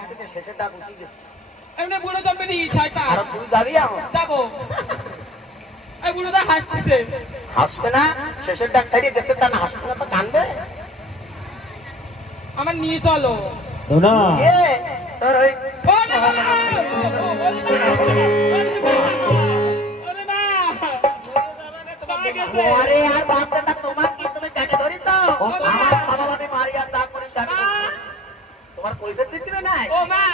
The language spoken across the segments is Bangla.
করতে শেষের ডাক উঠে গেছে। এমনি বুড়ো জন্মে নি ছয়টা। আর তুই যাবি এখন? যাবো। এই বুড়োটা হাসতেছে। হাসবে না? শেষের ডাক ছাড়িয়ে দেখতে তা না হাসবে না তো কানবে? আমার নিয়ে চলো। ধনা তোর ওই আরে আর বাপটা তোমার কি তুমি চাকে ধরি তো আমার বাবা মানে মারিয়া তা করে চাকে তোমার কইতে দিতে না ও মা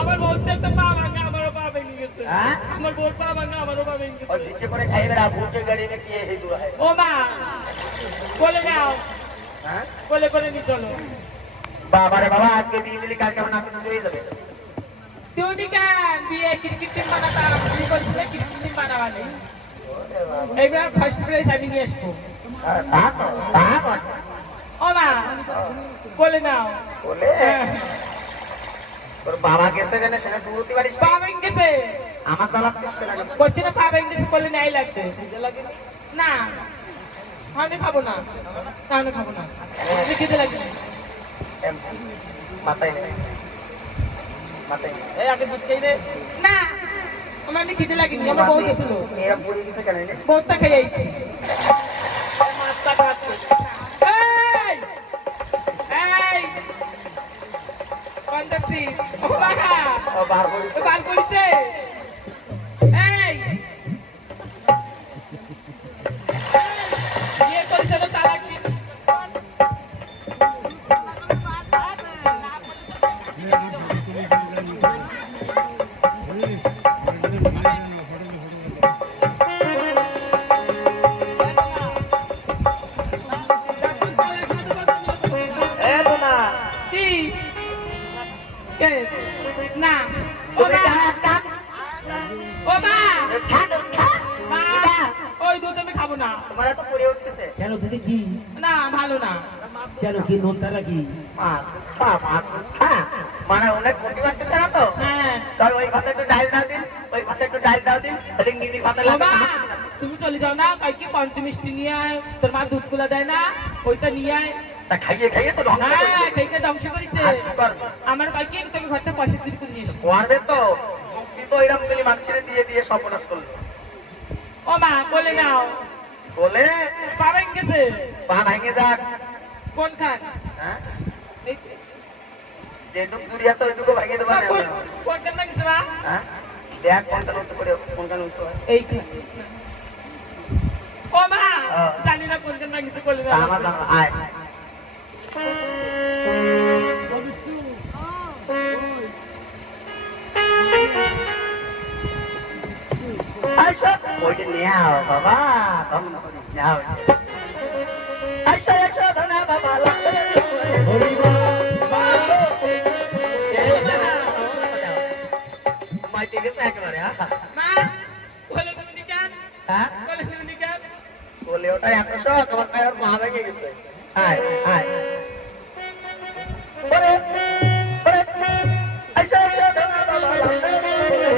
আমার বলতে একটা পা ভাঙা আমারও পা ভেঙে গেছে হ্যাঁ আমার বোর পা ভাঙা আমারও পা ভেঙে গেছে और नीचे করে খাইবে না ভুকে গাড়ি में किए है दूर है ও মা বলে নাও हां বলে করে নি চলো बाबा रे बाबा आज के बिजली मिली কালকে আমরা আপনি চলে যাবে তুমি কেন বিয়ে ক্রিকেট টিম বানাতা বিয়ে করেছিলে ক্রিকেট টিম বানাবালে এইবার ফার্স্ট প্রাইজ আমি নিয়ে আসবো ও মা বলে নাও বলে তোর বাবা গেছে জানে সেটা দূরতি বাড়ি পা ভেঙে গেছে আমার তালা কিসতে লাগে বলছি না পা ভেঙে গেছে বলে নাই লাগবে না আমি খাবো না আমি খাবো না আমি খেতে লাগবে মাথায় মাথায় এই আগে দুধ খেয়ে দে না আমার নি খেতে লাগেনি আমার বউ গেছিল এরা বুড়ি গেছে কেন রে বউটা খেয়ে আইছি মাছটা খাচ্ছে এই এই কন্টাক্টি ও বাবা ও বার করে ও বাল করিছে এই বিয়ে করিছে তো তারা কি না ও মা ওই দুধ আমি খাবো না তোমার তো পড়ে উঠতেছে কেন দুধে কি না ভালো না কেন কি নুন তারা কি মানে অনেক প্রতিবাদ দিচ্ছে না তো হ্যাঁ তার ওই ভাতে একটু ডাল দাও দিন ওই ভাতে একটু ডাল দাও দিন তাহলে নিজে ভাতে ও লাগবে মা তুমি চলে যাও না কই কি পঞ্চমিষ্টি নিয়ে আয় তোর মা দুধ গুলা দেয় না ওইটা নিয়ে আয় তা খাইয়ে খাইয়ে তো ধ্বংস করে হ্যাঁ দিবে। খাইকে ধ্বংস করেছে আর কি করবে? আমার কই কি তুমি ঘরটা পয়সা চুরি করে নিয়ে এসো করবে তো যুক্তি তো এরকম গেলি মানুষের দিয়ে দিয়ে সর্বনাশ করলো ও মা বলে নাও বলে পাবেন গেছে পা ভেঙে যাক কোন খান হ্যাঁ যেটুকু চুরি আছে ওইটুকু ভেঙে দেবা না কোন খান গেছে মা হ্যাঁ দেখ কোনটা নষ্ট করে কোনটা নষ্ট হয় এই কি ও মা হ্যাঁ। জানি না কোন খান গেছে বলে তা নাও আমার জানা আয় আইসা ওইটা নেও বাবা তখন নেও আইসা আইসা ধনা বাবা লাগবে মাই থেকে একেবারে মা বলে তুমি কেন হ্যাঁ বলে তুমি কেন বলে ওটা এত শখ আমার পায়ে ওর মা ভেঙে গেছে আয় আয় ওরে ওরে আইসা আইসা ধনা বাবা লাগবে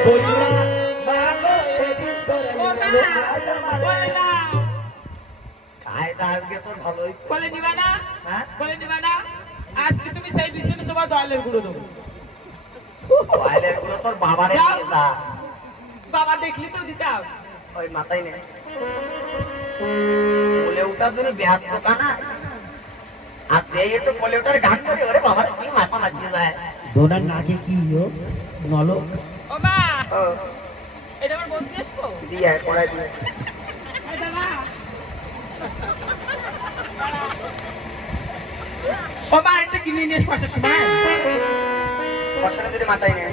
ও মা বলে নাও কায়দা আজকে তোর ভালো হয়েছে বলে নিবা না হ্যাঁ বলে নিবা না আজকে তুমি সেই বিছানে সবাই জলের গুঁড়ো দেবো বাইরের গুলো তোর বাবারে দিয়ে যা বাবা দেখলি তো দিতাম ওই মাথায় নেই বলে ওটা তুমি ব্যাগ দোকানা আর সেই একটু বলে ওটার গান করে ওরে বাবার কি মাথা মারিয়ে যায় ধনার নাকে কি ও নলক ও মা ও এটা আমার বন্ধু আসবো দিয়ে পড়াই দিয়ে এটা মা ও মা এটা কিনে নিয়ে এসে পাশের সময় বসানো যদি মাথায় নেই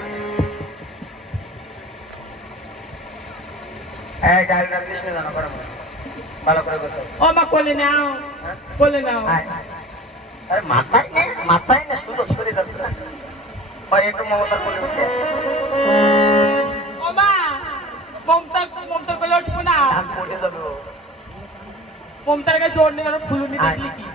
এই ডাল রাত কৃষ্ণ জানা করো ভালো করে গোছো ও মা কোলে নাও কোলে নাও আয় আরে মাথায় না শুধু ছড়ে যাচ্ছে না ওই একটু মমতার বলে উঠে ও মা মমতার কোলে উঠবো না হাত পড়ে যাবে ও মমতার কাছে জোর নেই ফুলুনি দেখলি কি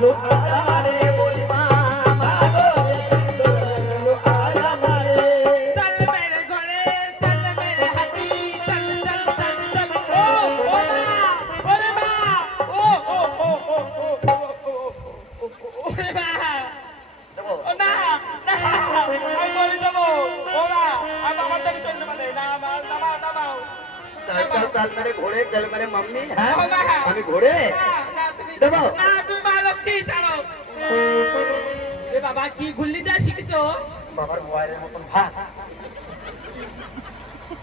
গেল আজ আমারে বলি মা মাগো এদিন চলে গেল আজ আমারে চল মেরে ঘরে চল মেরে হাতি চল চল চল চল ও ওরে মা ও ওরে মা দেবো ও না না আমি বলে যাবো ওরা আমি আমার থেকে চলতে পারে না মা নামাও নামাও चल चल चल मेरे घोड़े चल मेरे मम्मी हैं ও মা अभी घोड़े না তুমি দেবো? না তুমি মা লক্ষ্মী ছাড়ো এ বাবা কি গুল্লি দেওয়া শিখছো বাবার মোবাইলের মতন ভাত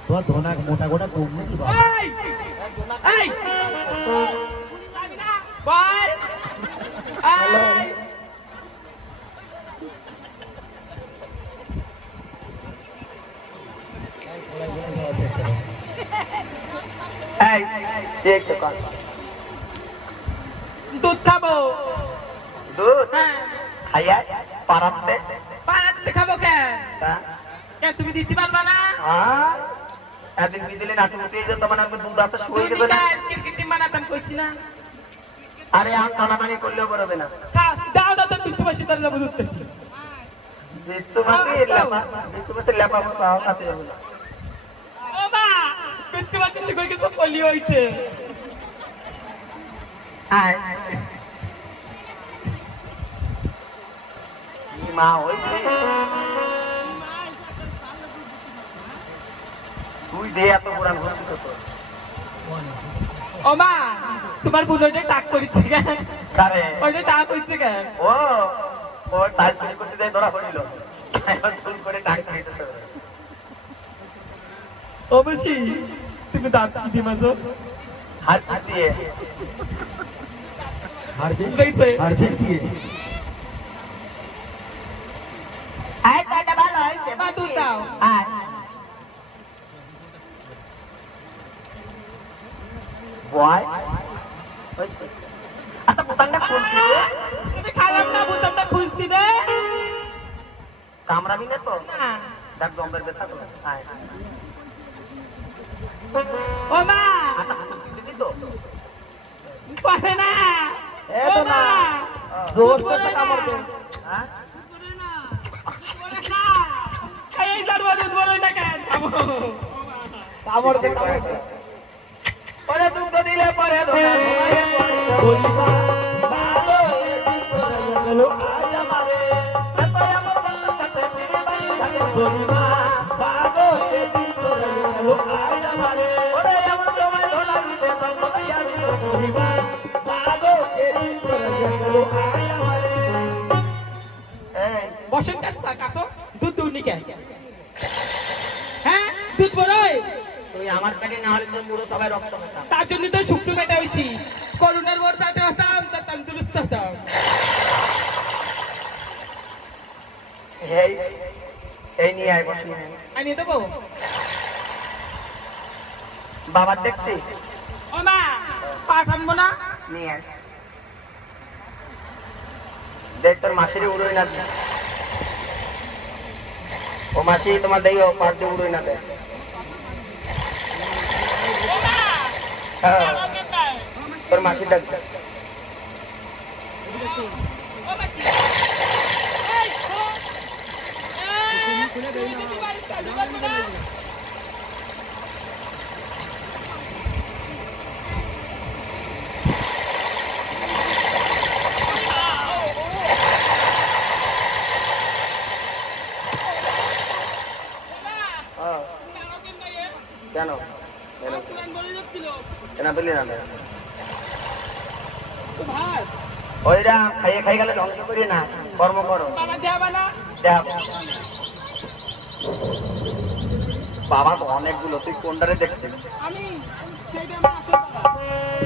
তো ধনা মোটা গোটা কম নাকি বাবা এই এই বল এই এই দেখ তো কর দুধ খাবো দুধ হ্যাঁ খাইয়া পারাতে পাড়াতে খাবো কেন হ্যাঁ কেন তুমি দিতে পারবা না আর এদিন বিদিলে নাতি মুতি যেত মানে আমি দুধ আছে শুয়ে দুই দেবে না ক্রিকেট টিম বানাতাম কইছি না আরে আম টানাটানি করলেও বেরোবে না দাও দাও তো পিছু পাশে তার যাবো দুধ থেকে বিস্তু মাসে লেপা বসাও খাতে যাবে না ও মা পিছু পাশে শিখে কিছু পলি হইছে আয় কি মা হইছে তুই দে এত পুরান ঘর দিতে তো ও মা তোমার বুনোটা টাক করেছে কেন কারে ওইটা টাক হইছে কেন ও ও সাইজ চুরি করতে যাই ধরা পড়িল এখন চুরি করে টাকা দিয়ে দিতে হবে। অবশ্যই তুমি দাঁত কি দিমা তো হাত দিয়ে দেখছে হারবে দিয়ে আয় টাটা ভালো হয়েছে মা দুধ দাও আয় বয় আচ্ছা বোতামটা খুলতে দে আমি খালাম না বোতামটা খুলতে দে কামড়াবি না তো না দেখ জম্বের ব্যথা তো আয় ও মা আচ্ছা খুলতে দিবি তো পারে না এ ও তো না মা জোর দুধ করে বলে কামড় দে না। হ্যাঁ বলে না। বলে না। এই জানবো দুধ বলে না কেন কামড় দে কামড় দে পরে দুধ দিলে পরে ধোয়া ধোয়ায়ে পড়ে বলি মা মাগো এদিন চলে গেল আজ আমারে তারপরে আমার বাবার সাথে ফিরে বাড়ি থাকে বলি মা মাগো এদিন চলে গেল আজ আমারে ওরে এমন সময় ধোলা দিতে সর্বদাই আসবে বলি মা মাগো এদিন চলে গেল আজ আমারে এই বসেন কাছো দুধ দুনি কেন হ্যাঁ দুধ বড়ই তুই আমার পেটে না হলে তোর পুরো সবাই রক্ত মেশা তার জন্য তো শুক্তো পেটে হয়েছি করোনার ওর পেটে হতাম তা তন্দুরস্ত হতাম এই এই নিয়ে আয় বসি আনিয়ে দেবো বাবার দেখছি ও মা পাঠ আনবো না নিয়ে আয় দেখ তোর মাসিরই উড়োই না দে। ও মাসি তোমার দেই ও পার দিয়ে উড়োই না দেয় ও মা হ্যাঁ আমাকে দাও তোর মাসির ডাক দে। ও মাসি এই তুই যদি বাড়ি চালু করবি না হ্যাঁ কেন কেন কেন পেলি না দে? ওইরা খাইয়ে খাই গেলে ধ্বংস করি না কর্ম করো দেখ বাবা তো অনেকগুলো তুই কোনটারে দেখছিস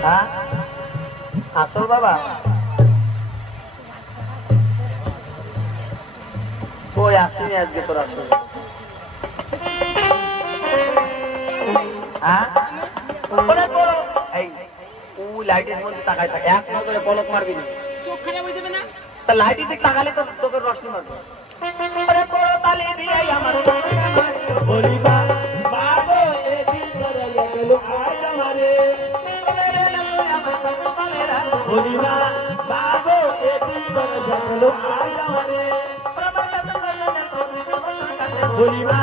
হ্যাঁ আসল বাবা কই আসেনি আজকে তোর আসল হ্যাঁ ওরে বড় এই তুই লাইটের মধ্যে তাকায় থাকে এক নজরে পলক মারবি না তা লাইটের দিক তাকালে তো তোকে রশ্মি মারবে ওরে বড় তালে দিয়ে আমার বলি মা মাগো এদিন চলে গেল আজ আমারে বলিমা মাগো এদিন তোর জানলো আজ আমারে বলিমা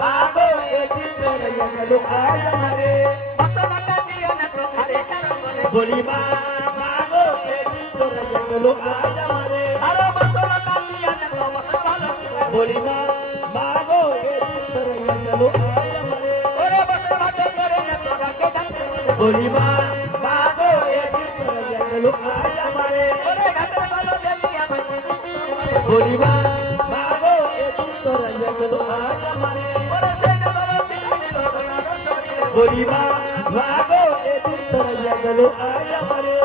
মাগো এদিন তোর জানলো আজ আমারে বলিমা মাগো এদিন তোর জানলো আজ আমারে বলিমা মাগো এদিন তোর জানলো আজ আমারে বলিমা মাগো এদিন তোর জানলো আজ আমারে বলিমা মাগো এদিন তোর জানলো আজ আমারে বলিমা মাগো এদিন তোর জানলো আজ আমারে